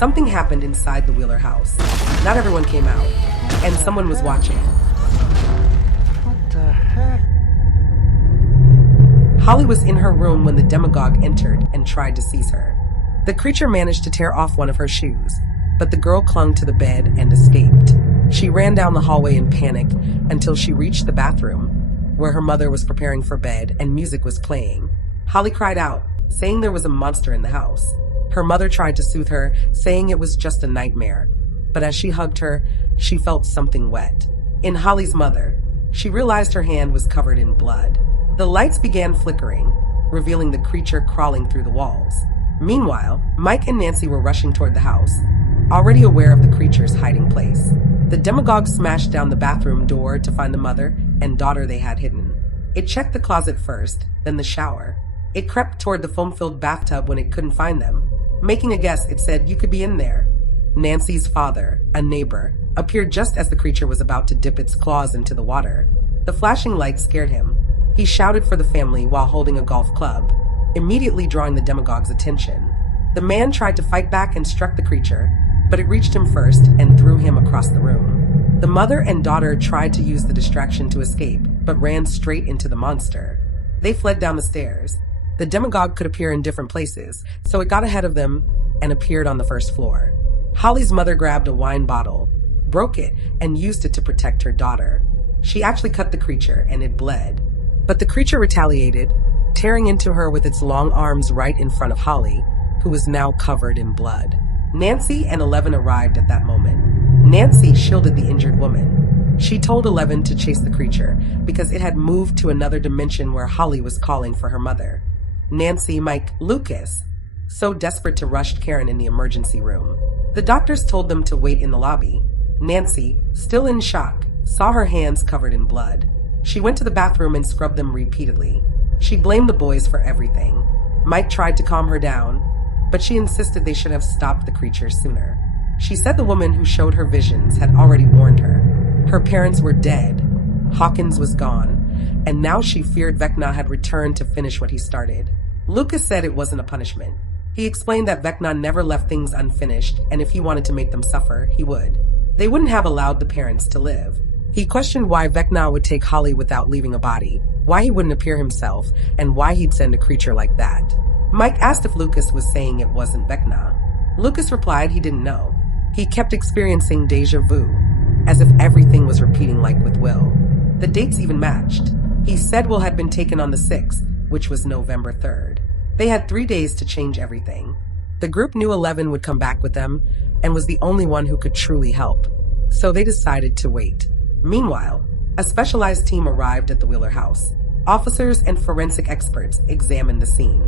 Something happened inside the Wheeler house. Not everyone came out, and someone was watching. What the heck? Holly was in her room when the demagogue entered and tried to seize her. The creature managed to tear off one of her shoes, but the girl clung to the bed and escaped. She ran down the hallway in panic until she reached the bathroom, where her mother was preparing for bed and music was playing. Holly cried out, saying there was a monster in the house. Her mother tried to soothe her, saying it was just a nightmare. But as she hugged her, she felt something wet. In Holly's mother, she realized her hand was covered in blood. The lights began flickering, revealing the creature crawling through the walls. Meanwhile, Mike and Nancy were rushing toward the house, already aware of the creature's hiding place. The demagogue smashed down the bathroom door to find the mother and daughter they had hidden. It checked the closet first, then the shower. It crept toward the foam-filled bathtub when it couldn't find them. Making a guess, it said, "You could be in there." Nancy's father, a neighbor, appeared just as the creature was about to dip its claws into the water. The flashing lights scared him. He shouted for the family while holding a golf club, immediately drawing the demagogue's attention. The man tried to fight back and struck the creature, but it reached him first and threw him across the room. The mother and daughter tried to use the distraction to escape, but ran straight into the monster. They fled down the stairs. The demagogue could appear in different places, so it got ahead of them and appeared on the first floor. Holly's mother grabbed a wine bottle, broke it, and used it to protect her daughter. She actually cut the creature, and it bled. But the creature retaliated, tearing into her with its long arms right in front of Holly, who was now covered in blood. Nancy and Eleven arrived at that moment. Nancy shielded the injured woman. She told Eleven to chase the creature because it had moved to another dimension where Holly was calling for her mother. Nancy, Mike, Lucas, so desperate to rush Karen in the emergency room. The doctors told them to wait in the lobby. Nancy, still in shock, saw her hands covered in blood. She went to the bathroom and scrubbed them repeatedly. She blamed the boys for everything. Mike tried to calm her down, but she insisted they should have stopped the creature sooner. She said the woman who showed her visions had already warned her. Her parents were dead. Hawkins was gone, and now she feared Vecna had returned to finish what he started. Lucas said it wasn't a punishment. He explained that Vecna never left things unfinished, and if he wanted to make them suffer, he would. They wouldn't have allowed the parents to live. He questioned why Vecna would take Holly without leaving a body, why he wouldn't appear himself, and why he'd send a creature like that. Mike asked if Lucas was saying it wasn't Vecna. Lucas replied he didn't know. He kept experiencing deja vu, as if everything was repeating like with Will. The dates even matched. He said Will had been taken on the 6th, which was November 3rd. They had 3 days to change everything. The group knew 11 would come back with them and was the only one who could truly help. So they decided to wait. Meanwhile, a specialized team arrived at the Wheeler house. Officers and forensic experts examined the scene.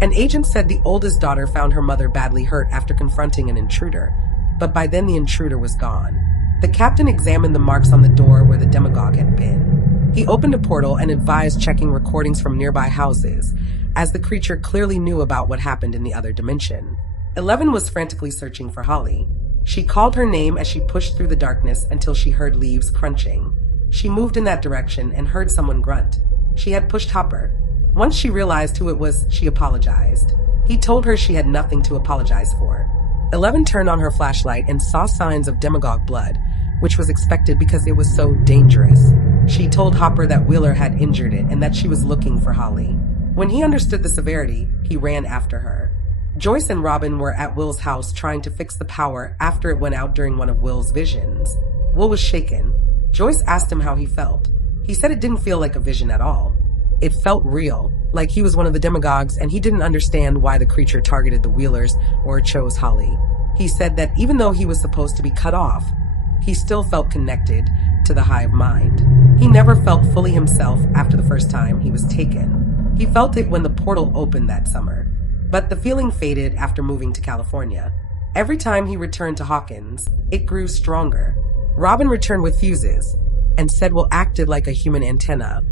An agent said the oldest daughter found her mother badly hurt after confronting an intruder, but by then the intruder was gone. The captain examined the marks on the door where the demagogue had been. He opened a portal and advised checking recordings from nearby houses, as the creature clearly knew about what happened in the other dimension. 11 was frantically searching for Holly. She called her name as she pushed through the darkness until she heard leaves crunching. She moved in that direction and heard someone grunt. She had pushed Hopper. Once she realized who it was, she apologized. He told her she had nothing to apologize for. 11 turned on her flashlight and saw signs of demagogue blood, which was expected because it was so dangerous. She told Hopper that Wheeler had injured it and that she was looking for Holly. When he understood the severity, he ran after her. Joyce and Robin were at Will's house trying to fix the power after it went out during one of Will's visions. Will was shaken. Joyce asked him how he felt. He said it didn't feel like a vision at all. It felt real, like he was one of the demagogues and he didn't understand why the creature targeted the Wheelers or chose Holly. He said that even though he was supposed to be cut off, he still felt connected to the hive mind. He never felt fully himself after the first time he was taken. He felt it when the portal opened that summer, but the feeling faded after moving to California. Every time he returned to Hawkins, it grew stronger. Robin returned with fuses and said Will acted like a human antenna,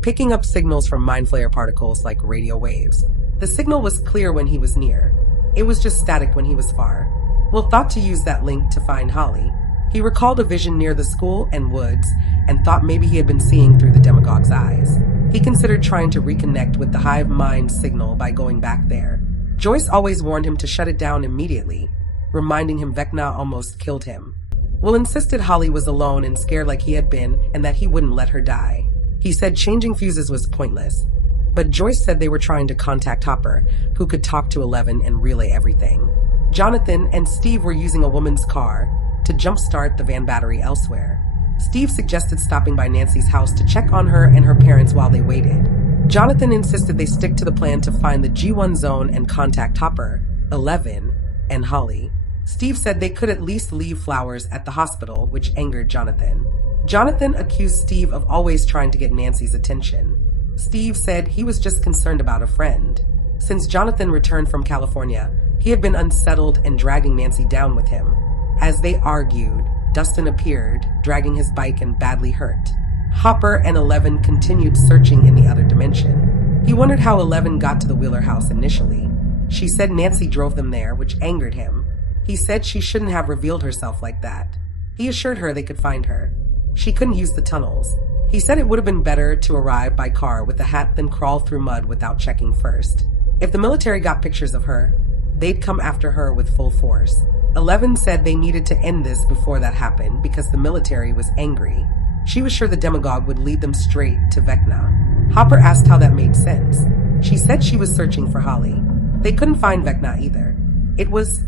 picking up signals from mind flayer particles like radio waves. The signal was clear when he was near. It was just static when he was far. Will thought to use that link to find Holly. He recalled a vision near the school and woods and thought maybe he had been seeing through the demagogue's eyes. He considered trying to reconnect with the hive mind signal by going back there. Joyce always warned him to shut it down immediately, reminding him Vecna almost killed him. Will insisted Holly was alone and scared like he had been and that he wouldn't let her die. He said changing fuses was pointless. But Joyce said they were trying to contact Hopper, who could talk to 11 and relay everything. Jonathan and Steve were using a woman's car to jumpstart the van battery elsewhere. Steve suggested stopping by Nancy's house to check on her and her parents while they waited. Jonathan insisted they stick to the plan to find the G1 zone and contact Hopper, 11, and Holly. Steve said they could at least leave flowers at the hospital, which angered Jonathan. Jonathan accused Steve of always trying to get Nancy's attention. Steve said he was just concerned about a friend. Since Jonathan returned from California, he had been unsettled and dragging Nancy down with him. As they argued, Dustin appeared, dragging his bike and badly hurt. Hopper and 11 continued searching in the other dimension. He wondered how 11 got to the Wheeler house initially. She said Nancy drove them there, which angered him. He said she shouldn't have revealed herself like that. He assured her they could find her. She couldn't use the tunnels. He said it would have been better to arrive by car with a hat than crawl through mud without checking first. If the military got pictures of her, they'd come after her with full force. 11 said they needed to end this before that happened because the military was angry. She was sure the demagogue would lead them straight to Vecna. Hopper asked how that made sense. She said she was searching for Holly. They couldn't find Vecna either. It was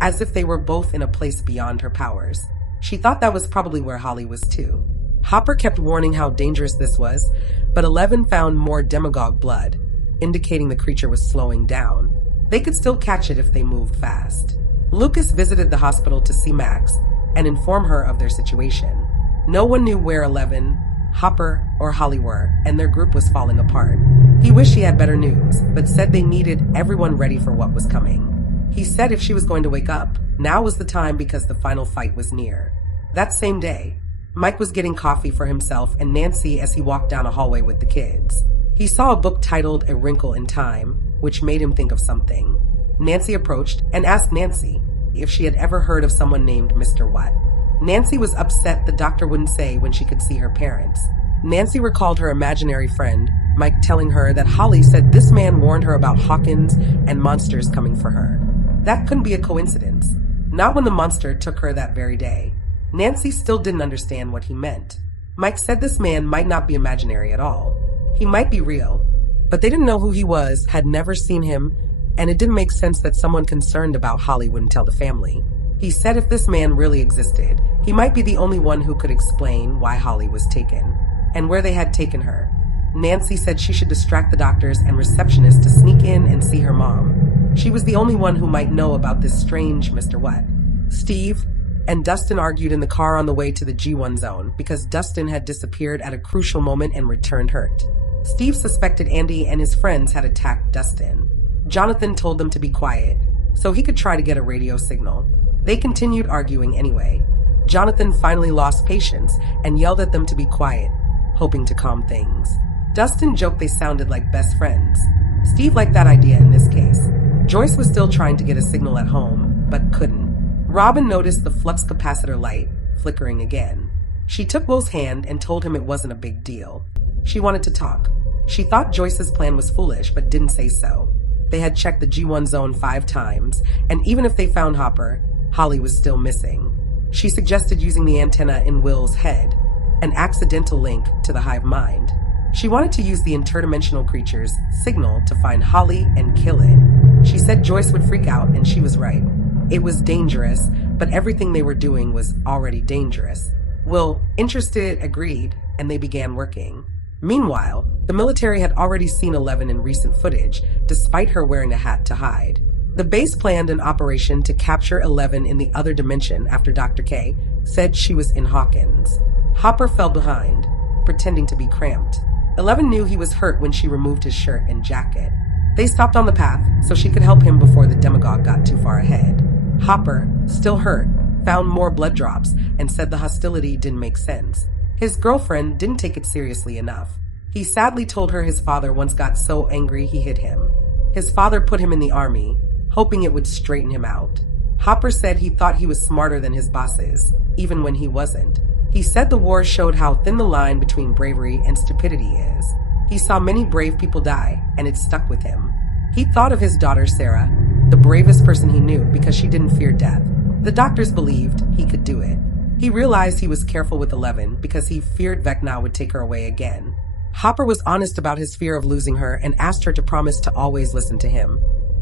as if they were both in a place beyond her powers. She thought that was probably where Holly was too. Hopper kept warning how dangerous this was, but 11 found more demagogue blood, indicating the creature was slowing down. They could still catch it if they moved fast. Lucas visited the hospital to see Max and inform her of their situation. No one knew where 11, Hopper, or Holly were, and their group was falling apart. He wished he had better news, but said they needed everyone ready for what was coming. He said if she was going to wake up, now was the time because the final fight was near. That same day, Mike was getting coffee for himself and Nancy as he walked down a hallway with the kids. He saw a book titled A Wrinkle in Time, which made him think of something. Nancy approached and asked Nancy if she had ever heard of someone named Mr. What. Nancy was upset the doctor wouldn't say when she could see her parents. Nancy recalled her imaginary friend, Mike, telling her that Holly said this man warned her about Hawkins and monsters coming for her. That couldn't be a coincidence. Not when the monster took her that very day. Nancy still didn't understand what he meant. Mike said this man might not be imaginary at all. He might be real, but they didn't know who he was, had never seen him, and it didn't make sense that someone concerned about Holly wouldn't tell the family. He said if this man really existed, he might be the only one who could explain why Holly was taken, and where they had taken her. Nancy said she should distract the doctors and receptionists to sneak in and see her mom. She was the only one who might know about this strange Mr. What. Steve and Dustin argued in the car on the way to the G1 zone because Dustin had disappeared at a crucial moment and returned hurt. Steve suspected Andy and his friends had attacked Dustin. Jonathan told them to be quiet, so he could try to get a radio signal. They continued arguing anyway. Jonathan finally lost patience and yelled at them to be quiet, hoping to calm things. Dustin joked they sounded like best friends. Steve liked that idea in this case. Joyce was still trying to get a signal at home, but couldn't. Robin noticed the flux capacitor light flickering again. She took Will's hand and told him it wasn't a big deal. She wanted to talk. She thought Joyce's plan was foolish, but didn't say so. They had checked the G1 zone 5 times, and even if they found Hopper, Holly was still missing. She suggested using the antenna in Will's head, an accidental link to the hive mind. She wanted to use the interdimensional creature's signal to find Holly and kill it. She said Joyce would freak out, and she was right. It was dangerous, but everything they were doing was already dangerous. Will, interested, agreed, and they began working. Meanwhile, the military had already seen 11 in recent footage, despite her wearing a hat to hide. The base planned an operation to capture 11 in the other dimension after Dr. K said she was in Hawkins. Hopper fell behind, pretending to be cramped. 11 knew he was hurt when she removed his shirt and jacket. They stopped on the path so she could help him before the demagogue got too far ahead. Hopper, still hurt, found more blood drops and said the hostility didn't make sense. His girlfriend didn't take it seriously enough. He sadly told her his father once got so angry he hit him. His father put him in the army, hoping it would straighten him out. Hopper said he thought he was smarter than his bosses, even when he wasn't. He said the war showed how thin the line between bravery and stupidity is. He saw many brave people die, and it stuck with him. He thought of his daughter Sarah, the bravest person he knew because she didn't fear death. The doctors believed he could do it. He realized he was careful with 11 because he feared Vecna would take her away again. Hopper was honest about his fear of losing her and asked her to promise to always listen to him,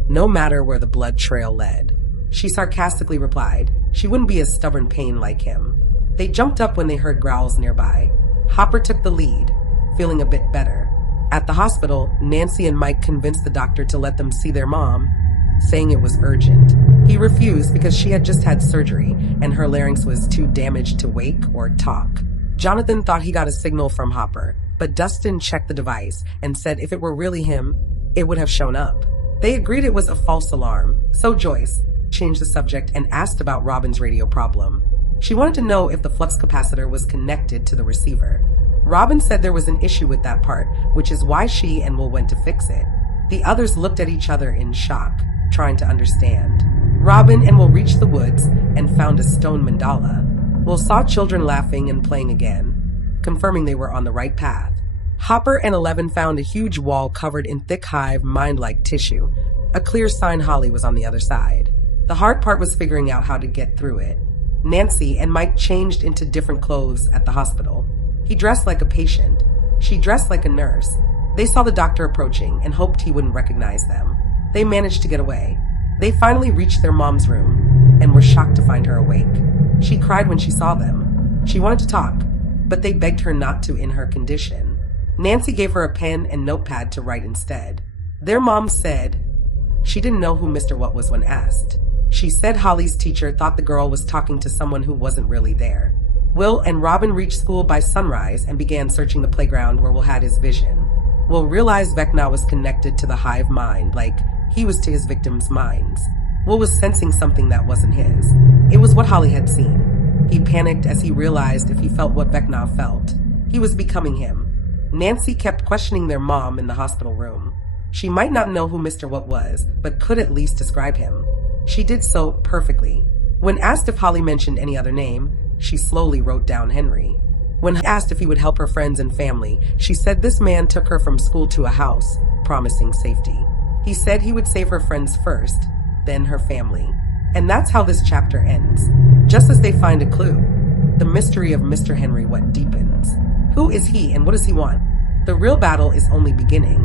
no matter where the blood trail led. She sarcastically replied she wouldn't be a stubborn pain like him. They jumped up when they heard growls nearby. Hopper took the lead, feeling a bit better. At the hospital, Nancy and Mike convinced the doctor to let them see their mom, saying it was urgent. He refused because she had just had surgery and her larynx was too damaged to wake or talk. Jonathan thought he got a signal from Hopper, but Dustin checked the device and said if it were really him, it would have shown up. They agreed it was a false alarm, so Joyce changed the subject and asked about Robin's radio problem. She wanted to know if the flux capacitor was connected to the receiver. Robin said there was an issue with that part, which is why she and Will went to fix it. The others looked at each other in shock, trying to understand. Robin and Will reached the woods and found a stone mandala. Will saw children laughing and playing again, confirming they were on the right path. Hopper and 11 found a huge wall covered in thick hive mind-like tissue, a clear sign Holly was on the other side. The hard part was figuring out how to get through it. Nancy and Mike changed into different clothes at the hospital. He dressed like a patient. She dressed like a nurse. They saw the doctor approaching and hoped he wouldn't recognize them. They managed to get away. They finally reached their mom's room and were shocked to find her awake. She cried when she saw them. She wanted to talk, but they begged her not to in her condition. Nancy gave her a pen and notepad to write instead. Their mom said she didn't know who Mr. What was when asked. She said Holly's teacher thought the girl was talking to someone who wasn't really there. Will and Robin reached school by sunrise and began searching the playground where Will had his vision. Will realized Vecna was connected to the hive mind, like he was to his victims' minds. Will was sensing something that wasn't his. It was what Holly had seen. He panicked as he realized if he felt what Vecna felt, he was becoming him. Nancy kept questioning their mom in the hospital room. She might not know who Mr. What was, but could at least describe him. She did so perfectly. When asked if Holly mentioned any other name, she slowly wrote down Henry. When asked if he would help her friends and family, she said this man took her from school to a house, promising safety. He said he would save her friends first, then her family. And that's how this chapter ends. Just as they find a clue, the mystery of Mr. Henry What deepens. Who is he and what does he want? The real battle is only beginning.